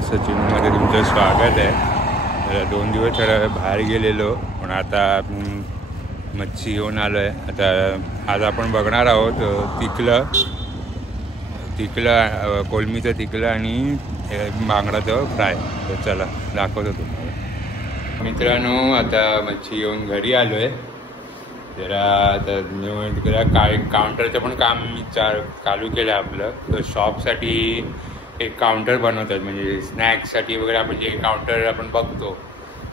सचिनमध्ये तुमचं स्वागत आहे। 2 दिवस बाहेर गेलेलो पण आता मच्छी घेऊन आलो आहे। आता आज आपण बघणार आहोत तिकलं कोलमीचं तिकलं आणि बांगडाचं फ्राय। तर चला दाखवतो तुम्हाला। मित्रांनो आता मच्छी घेऊन घरी आलो आहे। जरा आता तिकडे काय काउंटरचं पण काम चालू केलं आपलं। तर शॉपसाठी एक काउंटर बनवतात, म्हणजे स्नॅक्ससाठी वगैरे आपण जे काउंटर आपण बघतो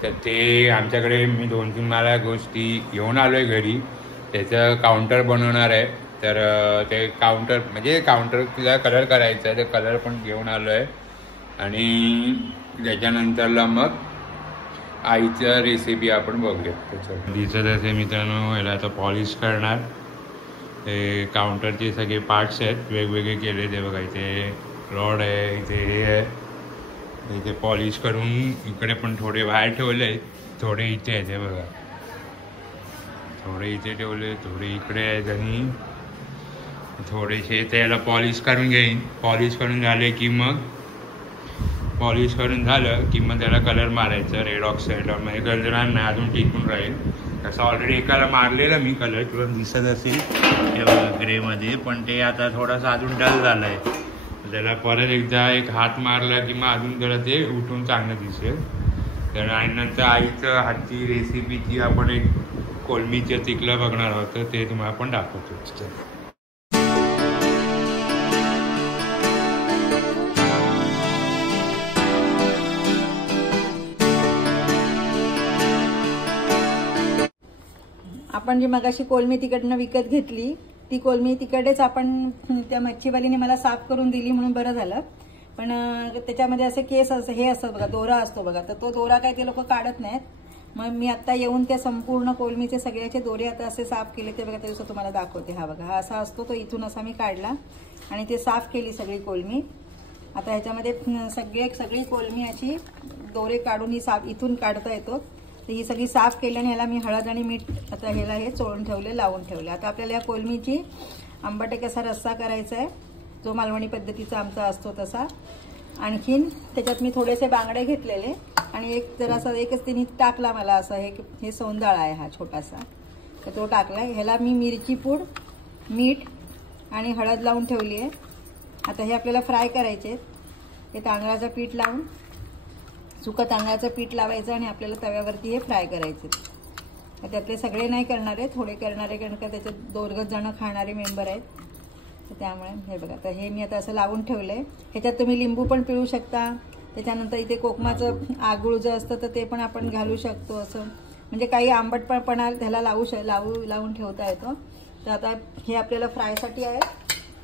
तर ते आमच्याकडे मी 2-3 मला गोष्टी घेऊन आलो आहे घरी। त्याचं काउंटर बनवणार आहे। तर ते काउंटर म्हणजे काउंटरला कलर करायचा आहे, ते कलर पण घेऊन आलो आहे। आणि त्याच्यानंतरला मग आईचं रेसिपी आपण बघूया। त्याचं दिसत असे मित्रांनो, याला आता पॉलिश करणार। हे काउंटरचे सगळे पार्ट्स आहेत, वेगवेगळे केले ते बघा। इथे रॉड आहे, इथे हे आहे, इथे पॉलिश करून इकडे पण थोडे बाहेर ठेवले, थोडे इथे आहे ते बघा। थोडे इथे ठेवले, थोडे इकडे आहेत आणि थोडेसे त्याला पॉलिश करून घेईन। पॉलिश करून झाले की मग त्याला कलर मारायचा रेड ऑक्साईड, म्हणजे गंजणार नाही, अजून टिकून राहील। तसं ऑलरेडी एकाला मारलेला मी कलर, किंवा दिसत असेल हे बघा ग्रेमध्ये, पण ते आता थोडासा अजून डल झाला आहे। त्याला परत एकदा एक हात मारला की मग अजून त्याला ते उठून चांगलं दिसेल। तर आणि नंतर आईचं हातची रेसिपीची आपण एक कोलमीचं तिकलं बघणार आहोत, तर ते तुम्हाला आपण दाखवतो। आपण जी मगाशी कोलमी तिकडनं विकत घेतली ती कोलमी तिकडेच आपण त्या मच्छीवालीने मला साफ करून दिली म्हणून बरं झालं। पण त्याच्यामध्ये असे केस हे असतं बघा, दोरा असतो बघा, तर तो दोरा काय ते लोक काढत नाहीत। मग मी आता येऊन त्या संपूर्ण कोलमीचे सगळ्याचे दोरे आता असे साफ केले ते बघा, ते दिवस तुम्हाला दाखवते। हा बघा, हा असा असतो, तो इथून असा मी काढला आणि ते साफ केली सगळी कोलमी। आता ह्याच्यामध्ये सगळी कोलमी अशी दोरे काढून ही साफ इथून काढता येतो। तर ही सगळी साफ केल्याने ह्याला मी हळद आणि मीठ आता ह्याला हे चोळून ठेवले, लावून ठेवले। आता आपल्याला या कोलमीची आंबट कसा रस्सा करायचा आहे, जो मालवणी पद्धतीचा आमचा असतो तसा। आणखीन त्याच्यात मी थोडेसे बांगडे घेतलेले आणि एक जरासा एकच तिने टाकला मला असं, हे सोंदाळा आहे हा छोटासा, तर तो टाकला। ह्याला मी मिरची पूड, मीठ आणि हळद लावून ठेवली आहे। आता हे आपल्याला फ्राय करायचे आहेत। हे तांदळाचं पीठ लावून, सुकं तांदळाचं पीठ लावायचं आणि आपल्याला तव्यावरती हे फ्राय करायचे। त्यातले सगळे नाही करणार आहे, थोडे करणार आहे, कारण का त्याच्यात 2 जण खाणारे मेंबर आहेत, तर त्यामुळे हे बघा। तर हे मी आता असं लावून ठेवलंय। ह्याच्यात तुम्ही लिंबू पण पिळू शकता। त्याच्यानंतर इथे कोकमाचं आगूळ जे असतं तर ते पण आपण घालू शकतो, असं म्हणजे काही आंबटपणा त्याला लावून ठेवता येतो। तर आता हे आपल्याला फ्रायसाठी आहे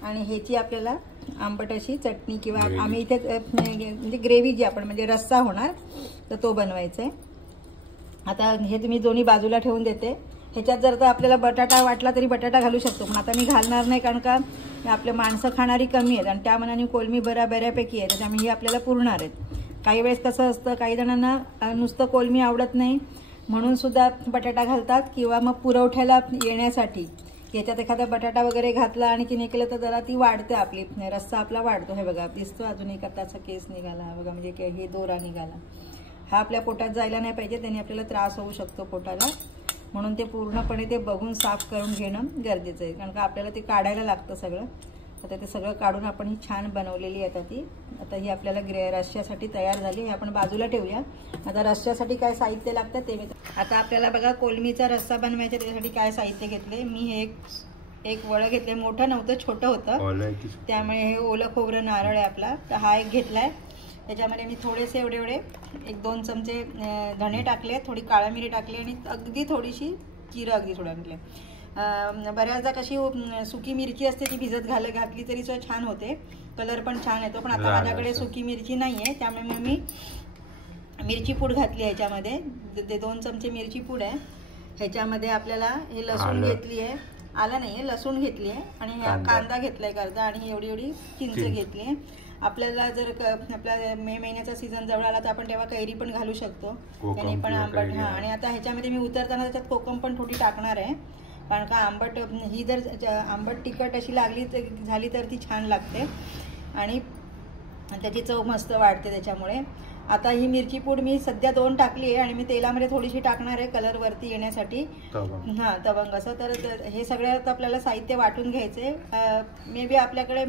आणि ह्याची आपल्याला आंबट अशी चटणी किंवा आम्ही इथे म्हणजे ग्रेव्ही जी आपण म्हणजे रस्सा होणार तर तो बनवायचा आहे। आता हे तुम्ही दोन्ही बाजूला ठेवून देते। ह्याच्यात जर तर आपल्याला बटाटा वाटला तरी बटाटा घालू शकतो, पण आता मी घालणार नाही, कारण का आपले माणसं खाणारी कमी आहेत आणि त्या मनाने कोलमी बऱ्यापैकी आहे, त्यामुळे ही आपल्याला पुरणार आहेत। काही वेळेस कसं असतं, काही जणांना नुसतं कोलमी आवडत नाही म्हणून सुद्धा बटाटा घालतात, किंवा मग पुरवठ्याला येण्यासाठी याच्यात एखादा बटाटा वगैरे घातला आणि तिने केलं तर जरा ती वाढते, आपली रस्सा आपला वाढतो। हे बघा दिसतो, अजून एक आताचा केस निघाला बघा, म्हणजे हे दोरा निघाला। हा आपल्या पोटात जायला नाही पाहिजे, त्याने आपल्याला त्रास होऊ शकतो पोटाला, म्हणून ते पूर्णपणे ते बघून साफ करून घेणं गरजेचं आहे, कारण का आपल्याला ते काढायला लागतं सगळं। आता ते सगळं काढून आपण ही छान बनवलेली आहे आता ही आपल्याला रस्स्यासाठी तयार झाली। हे आपण बाजूला ठेवूया। आता रस्स्यासाठी काय साहित्य लागतं ते मी आता आपल्याला बघा, कोलमीचा रस्सा बनवायचा त्याच्यासाठी काय साहित्य घेतले मी। हे एक वळं घेतले, मोठं नव्हतं, छोटं होतं, त्यामुळे हे ओलं खोबरं नारळ आहे आपला, तर हा एक घेतलाय। त्याच्यामध्ये मी थोडेसे एवढे 1-2 चमचे धणे टाकले, थोडी काळी मिरी टाकली आणि अगदी थोडीशी जिरं अगदी थोडं टाकले। बऱ्याचदा कशी सुकी मिरची असते ती भिजत घातली तरी सुद्धा छान होते, कलर पण छान येतो। पण आता माझ्याकडे सुकी मिरची नाही आहे, त्यामुळे मग मी मिरची पूड घातली ह्याच्यामध्ये। ते 2 चमचे मिरची पूड आहे। ह्याच्यामध्ये आपल्याला हे लसूण घेतली आहे, आलं नाही आहे, लसूण घेतली आहे आणि कांदा घेतलाय अर्धा, आणि एवढी चिंच घेतली आहे। आपल्याला जर आपला मे महिन्याचा सीझन जवळ आला तर आपण तेव्हा कैरी पण घालू शकतो, त्याने पण आंबट। हा, आणि आता ह्याच्यामध्ये मी उतरताना त्याच्यात कोकम पण थोडी टाकणार आहे, कारण का आंबट ही जर आंबट तिखट अशी झाली तर ती छान लागते। आणि आणि त्याची चव मस्त वाढते त्याच्यामुळे. आता ही मिरची पूड मी सध्या 2 टाकली आहे आणि मी तेलामध्ये थोडीशी टाकणार आहे कलर वरती येण्यासाठी. हां, तवंग असं. तर हे सगळं आपल्याला साहित्य वाटून घ्यायचे. मे बी आपल्याकडे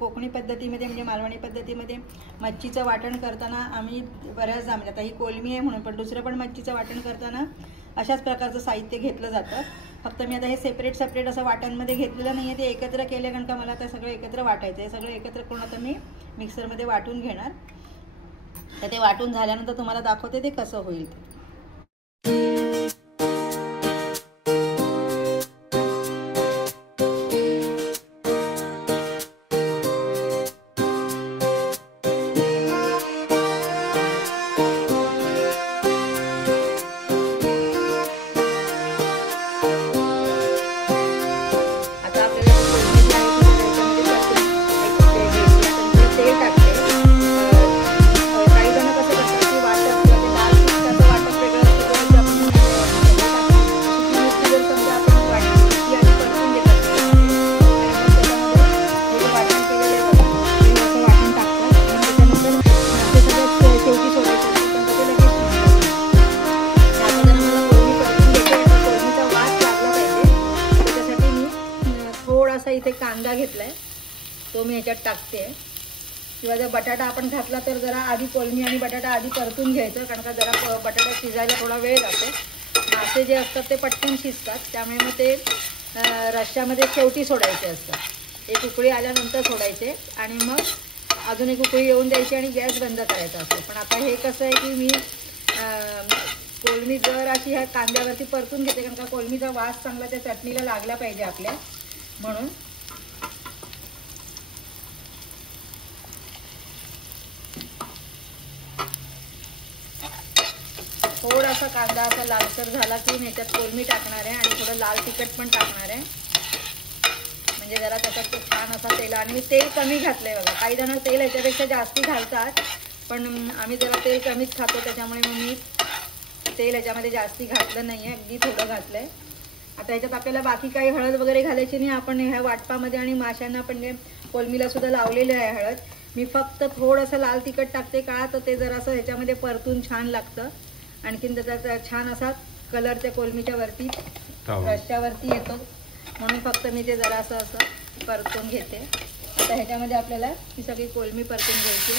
कोकणी पद्धतीमध्ये म्हणजे मालवणी पद्धतीमध्ये मच्छीचं वाटण करताना आम्ही बऱ्याचदा, म्हणजे आता ही कोलमी आहे म्हणून, पण दुसरं पण मच्छीचं वाटण करताना अशाच प्रकारचं साहित्य घेतलं जातं. फक्त मी आता हे सेपरेट असं वाटणमध्ये घेतलेलं नाही आहे, ते एकत्र केले कारण का मला आता सगळं एकत्र वाटायचं आहे. सगळं एकत्र करून आता मी मिक्सरमध्ये वाटून घेणार. तर ते वाटून झाल्यानंतर तुम्हाला दाखवते ते कसं होईल. इथे कांदा घेतलाय तो मी ह्याच्यात टाकते. किंवा जर बटाटा आपण घातला तर जरा आधी कोलमी आणि बटाटा आधी परतून घ्यायचं, कारण का जरा बटाटा शिजायला थोडा वेळ जातो. मासे जे असतात ते पटकन शिजतात, त्यामुळे मग ते रश्श्यामध्ये शेवटी सोडायचे असतात. एक उकळी आल्यानंतर सोडायचे आणि मग अजून एक उकळी येऊन द्यायची आणि गॅस बंद करायचा असतो. पण आता हे कसं आहे की मी कोलमी जर अशी ह्या कांद्यावरती परतून घेते, कारण का कोलमीचा वास चांगला त्या चटणीला लागला पाहिजे आपल्या, म्हणून. थोडासा कांदा असा लालसर झाला की मी ह्याच्यात कोलमी टाकणार आहे आणि थोडं लाल तिखट पण टाकणार आहे, म्हणजे जरा त्याच्यात छान असा तेल. आणि मी तेल कमी घातलंय बघा. काही जण तेल ह्याच्यापेक्षा जास्ती घालतात, पण आम्ही जरा तेल कमीच खातो, त्याच्यामुळे मग मी तेल ह्याच्यामध्ये जास्ती घातलं नाही आहे, अगदी थोडं घातलंय. आता ह्याच्यात आपल्याला बाकी काही हळद वगैरे घालायची नाही. आपण ह्या वाटपामध्ये आणि माशांना पण कोलमीला सुद्धा लावलेलं आहे हळद. मी फक्त थोडंसं लाल तिखट टाकते का, तर ते जरासं ह्याच्यामध्ये परतून छान लागतं. आणखीन त्याचा छान असा कलर त्या कोलमीच्या वरती रश्श्यावरती येतो, म्हणून फक्त मी ते जरासं असं परतून घेते. आता ह्याच्यामध्ये आपल्याला ही सगळी कोलमी परतून घ्यायची.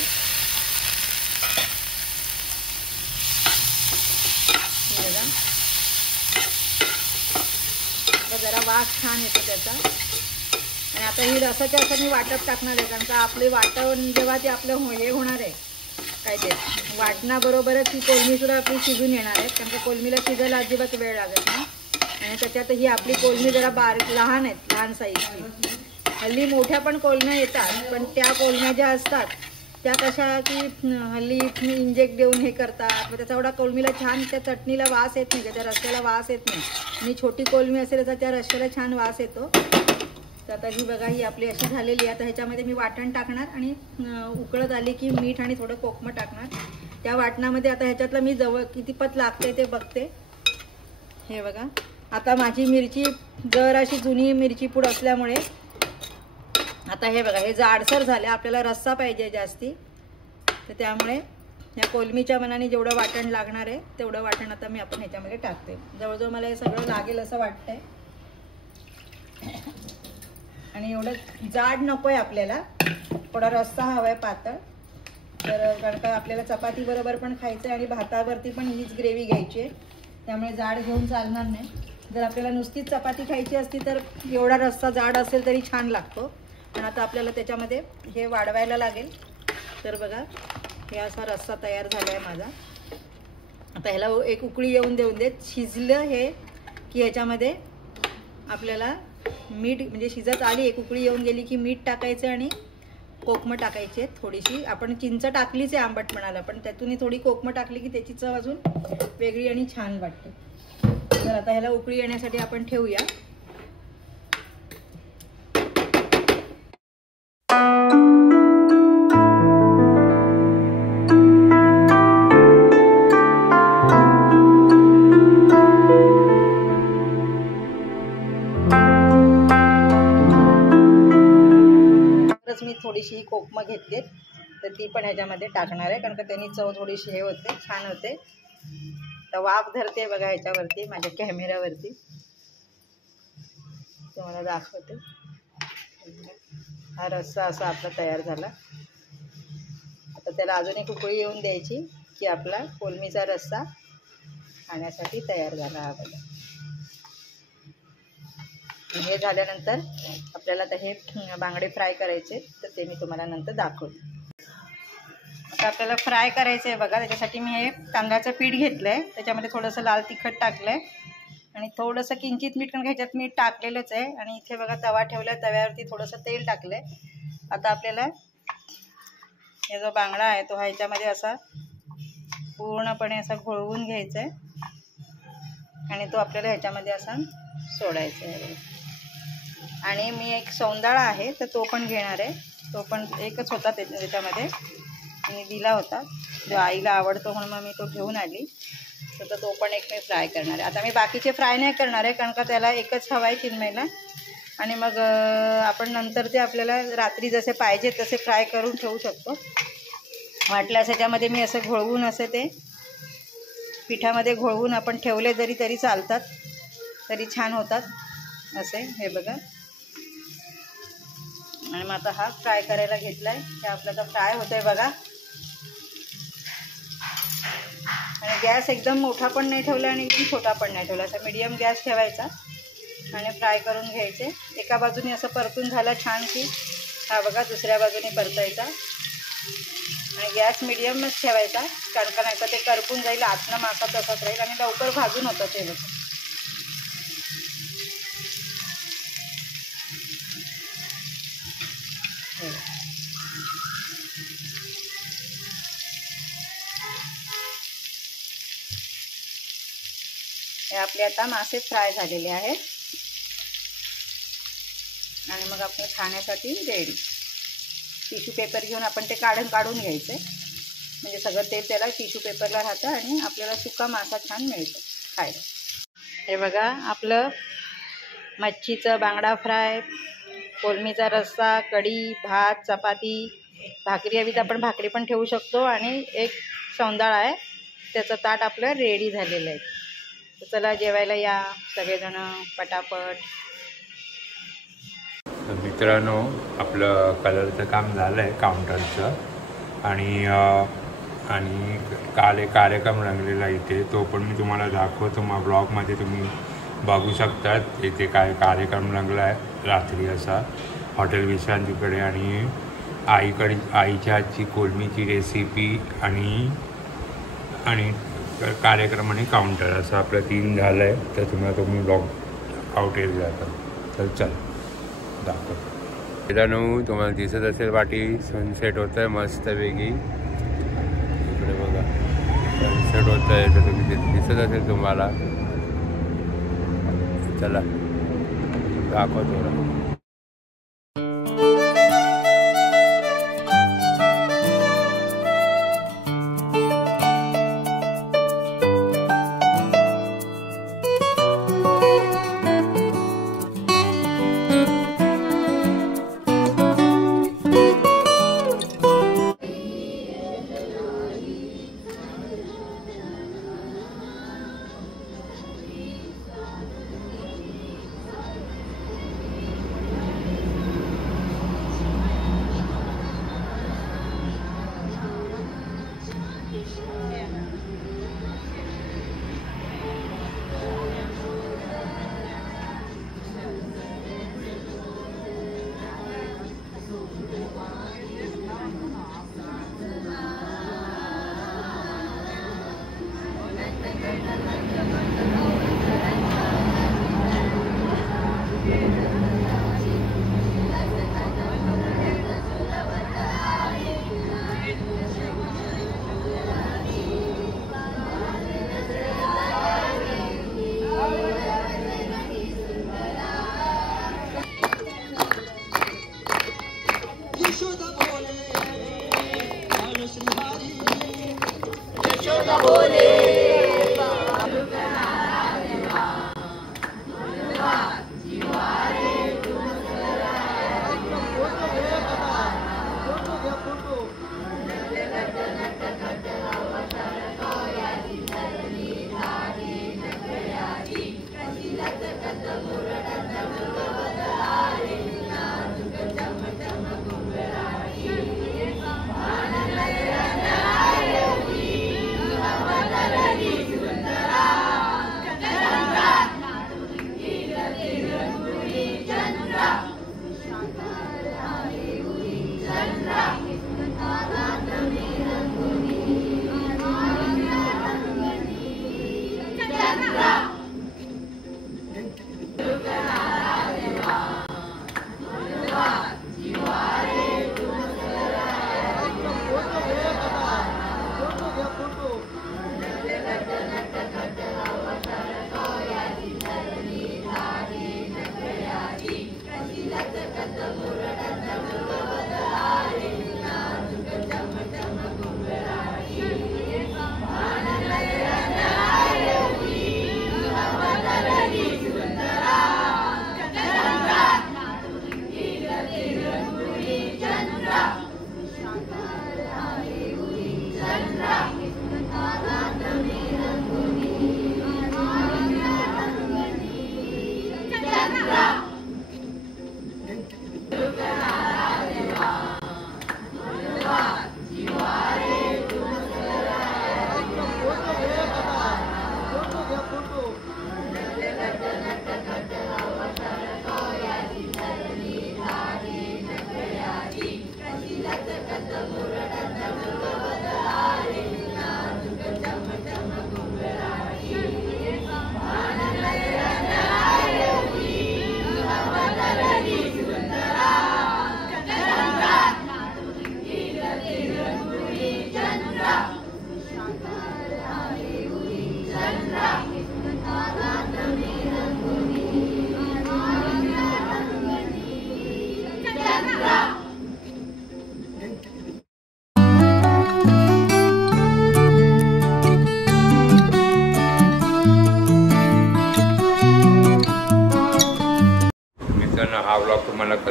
बघा, जरा वास छान येतो त्याचा. आणि आता ही रसाच्या असं मी वाटप टाकणार आहे, कारण का आपले वाटण जेव्हा ते आपलं हे होणार आहे काय ते वाटणाबरोबरच ही कोलमी सुद्धा आपली शिजून येणार आहे, कारण का कोलमीला शिजायला अजिबात वेळ लागत नाही. आणि त्याच्यात ही आपली कोलमी जरा बारीक लहान आहेत, लहान साईजची. हल्ली मोठ्या पण कोलम्या येतात, पण त्या कोलम्या ज्या असतात त्या कशा की हल्ली इंजेक्ट देऊन हे करतात, मग त्याचा एवढा कोलमीला छान त्या चटणीला वास येत नाही, त्या रश्श्याला वास येत नाही. आणि छोटी कोलमी असेल तर त्या रश्श्याला छान वास येतो. तर आता ही बघा, ही आपली अशी झालेली आहे. आता ह्याच्यामध्ये मी वाटण टाकणार आणि उकळत आली की मीठ आणि थोडं कोकमं टाकणार त्या वाटणामध्ये. आता ह्याच्यातलं मी जवळ कितीपत लागते ते बघते. हे बघा, आता माझी मिरची जर अशी जुनी मिरची पूड असल्यामुळे आता हे बघा, हे जाडसर झाले. आपल्याला रस्सा पाहिजे जास्ती, तर त्यामुळे या कोलमीच्या मनाने जेवढं वाटण लागणार आहे तेवढं वाटण आता मी आपण ह्याच्यामध्ये टाकते. जवळजवळ मला हे सगळं लागेल असं वाटतंय. आणि एवढं जाड नको आहे आपल्याला, थोडा रस्सा हवा आहे पातळ. तर कारण का आपल्याला चपाती बरोबर पण खायचं आहे आणि भातावरती पण हीच ग्रेव्ही घ्यायची आहे, त्यामुळे जाड घेऊन चालणार नाही. जर आपल्याला नुसतीच चपाती खायची असती तर एवढा रस्सा जाड असेल तरी छान लागतो. पण आता आपल्याला त्याच्यामध्ये हे वाढवायला लागेल. तर बघा, हे असा रस्सा तयार झाला आहे माझा. आता ह्याला एक उकळी येऊन देऊन देत. शिजलं हे की ह्याच्यामध्ये आपल्याला मीठ, म्हणजे शिजत आली एक उकळी येऊन गेली की मीठ टाकायचं आणि कोकमं टाकायचे थोडीशी. आपण चिंच टाकलीच आहे आंबटपणाला, पण त्यातून थोडी कोकमं टाकली की त्याची चव अजून वेगळी आणि छान वाटते. तर आता ह्याला उकळी येण्यासाठी आपण ठेवूया. मी थोडीशी कोकमं घेतलीत तर ती पण ह्याच्यामध्ये टाकणार आहे, कारण का त्यांनी चव थोडीशी हे होते, छान होते. तर वाफ धरते बघा ह्याच्यावरती, माझ्या कॅमेऱ्यावरती तुम्हाला दाखवते. हा रस्सा असा आपला तयार झाला. आता त्याला अजून एक उकळी येऊन द्यायची की आपला कोलमीचा रस्सा खाण्यासाठी तयार झाला. हा बघा. हे झाल्यानंतर आपल्याला आता हे बांगडे फ्राय करायचे, तर ते मी तुम्हाला नंतर दाखवते. आता आपल्याला फ्राय करायचं आहे बघा. त्याच्यासाठी मी हे तांदळाचं पीठ घेतलं आहे, त्याच्यामध्ये थोडंसं लाल तिखट टाकलं आहे आणि थोडंसं किंचित मीठ, कारण ह्याच्यात मीठ टाकलेलंच आहे. आणि इथे बघा तवा ठेवला, तव्यावरती थोडंसं तेल टाकलं आहे. आता आपल्याला हे जो बांगडा आहे तो ह्याच्यामध्ये असा पूर्णपणे असा घोळवून घ्यायचा आहे आणि तो आपल्याला ह्याच्यामध्ये असा सोडायचा आहे. आणि मी एक सौंदाळा आहे तर तो पण घेणार आहे. तो पण एकच होता त्याच्यामध्ये, मी दिला होता, जो आईला आवडतो म्हणून मग मी तो घेऊन आली. तर तो पण एक मी फ्राय करणार आहे. आता मी बाकीचे फ्राय नाही करणार आहे, कारण का त्याला एकच हवा आहे चिन्मयला. आणि मग आपण नंतर ते आपल्याला रात्री जसे पाहिजे तसे फ्राय करून ठेवू शकतो. वाटल्यास ह्याच्यामध्ये मी असं घोळवून असे ते पिठामध्ये घोळवून आपण ठेवले तरी चालतात, तरी छान होतात असे. हे बघा. आणि मग आता हा फ्राय करायला घेतला आहे. हे आपलं तर फ्राय होतं आहे बघा. आणि गॅस एकदम मोठा पण नाही ठेवला आणि एकदम छोटा पण नाही ठेवला, असा मीडियम गॅस ठेवायचा आणि फ्राय करून घ्यायचे. एका बाजूने असं परतून झालं छान की हा बघा दुसऱ्या बाजूने परतायचा आणि गॅस मीडियमच ठेवायचा, कारण का नाही तर ते करपून जाईल, आतनं मासा तसाच राहील आणि लवकर भाजून होतं ते. बघा हे आपले आता मासे फ्राय झालेले आहेत आणि मग आपण खाण्यासाठी रेडी. टिश्यू पेपर घेऊन आपण ते काढून घ्यायचे, म्हणजे सगळं तेल त्याला टिश्यू पेपरला राहतं आणि आपल्याला सुका मासा छान मिळतो खायला. हे बघा आपलं मच्छीचं बांगडा फ्राय, कोलमीचा रस्सा, कढी, भात, चपाती, भाकरी हवी तर आपण भाकरी पण ठेवू शकतो. आणि एक सौंदाळा आहे, त्याचं ताट आपलं रेडी झालेलं आहे. तर चला जेवायला या सगळेजण पटापट. मित्रांनो आपलं कलरचं काम झालं आहे काउंटरचं. आणि काल एक कार्यक्रम रंगलेला इथे, तो पण मी तुम्हाला दाखवतो. मग ब्लॉगमध्ये तुम्ही बघू शकतात. इथे काय कार्यक्रम रंगला आहे रात्री असा हॉटेल विश्रांतीकडे. आणि आईच्या हातची कोलमीची रेसिपी आणि कार्यक्रम आणि काउंटर असं आपलं 3 झालं आहे. तर तुम्ही ब्लॉग आउट येईल जातात. तर चल दाखव. मित्रांनो तुम्हाला दिसत असेल वाटी सनसेट होत आहे मस्तपैकी. इकडे बघा सनसेट होत आहे, तर तुम्ही दिसत असेल तुम्हाला. चला दाखवतो ना.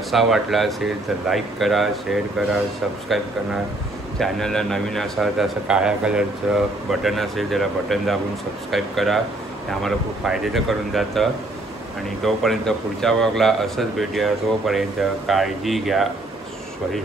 कसा वाटला असेल तर लाईक करा, शेअर करा, सबस्क्राईब करा. चॅनलला नवीन असाल तर असं काळ्या कलरचं बटन असेल त्याला बटन दाबून सबस्क्राईब करा. ते आम्हाला खूप फायद्याचं करून जातं. आणि तोपर्यंत पुढच्या व्लॉगला असंच भेटूया. तोपर्यंत काळजी घ्या. स्वरी.